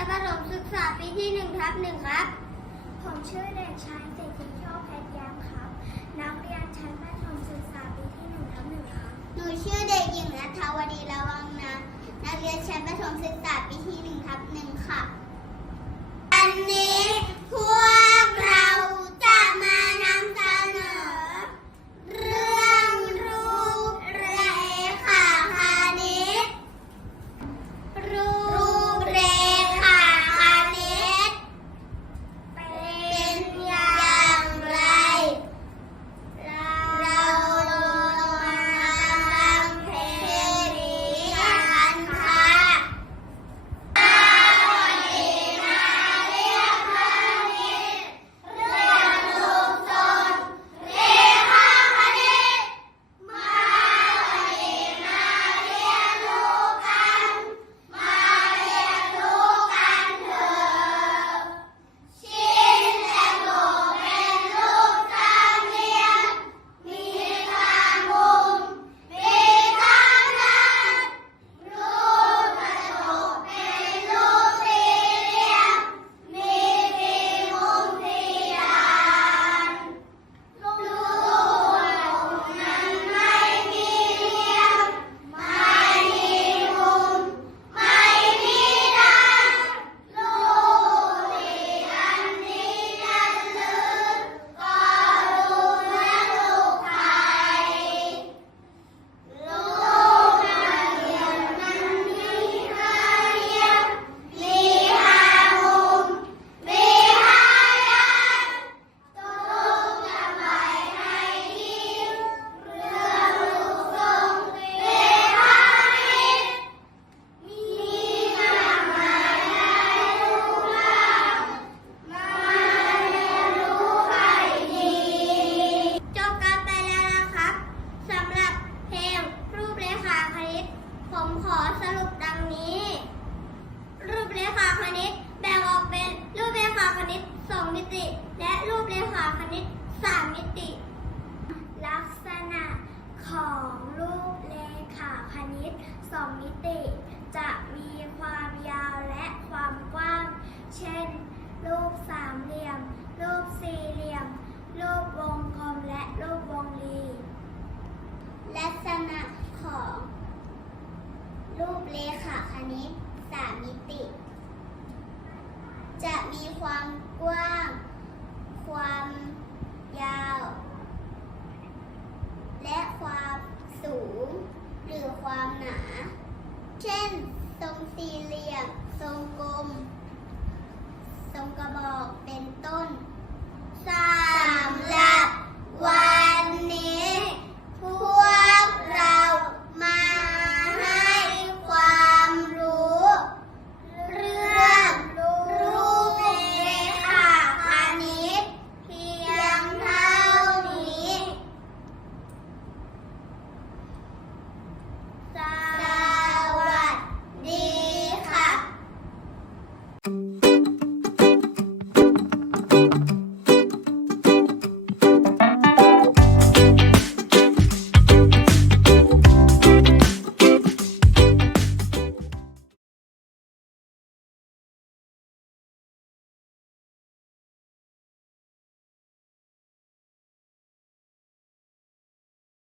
ียนชั้นประถมศึกษาปีที่หนึ่งทับหนึ่งครับ ผมชื่อเด็กชายเศรษฐีโชคเพชรแย้มครับ นักเรียนชั้นประถมศึกษาปีที่หนึ่งทับหนึ่งครับ หนูชื่อเด็กหญิงนัทวดีระวังนะ นักเรียนชั้นประถมศึกษาปีที่หนึ่ง องมิติ จะมีความยาวและความกว้าง เช่น รูปสามเหลี่ยม รูปสี่เหลี่ยม รูปวงกลมและรูปวงรี ลักษณะของ รูปเลขาคณิต 3 มิติ จะมีความกว้าง ความยาว และความสูง หรือความหนา เช่น ทรงสี่เหลี่ยม ทรงกลม ทรงกระบอกเป็นต้น3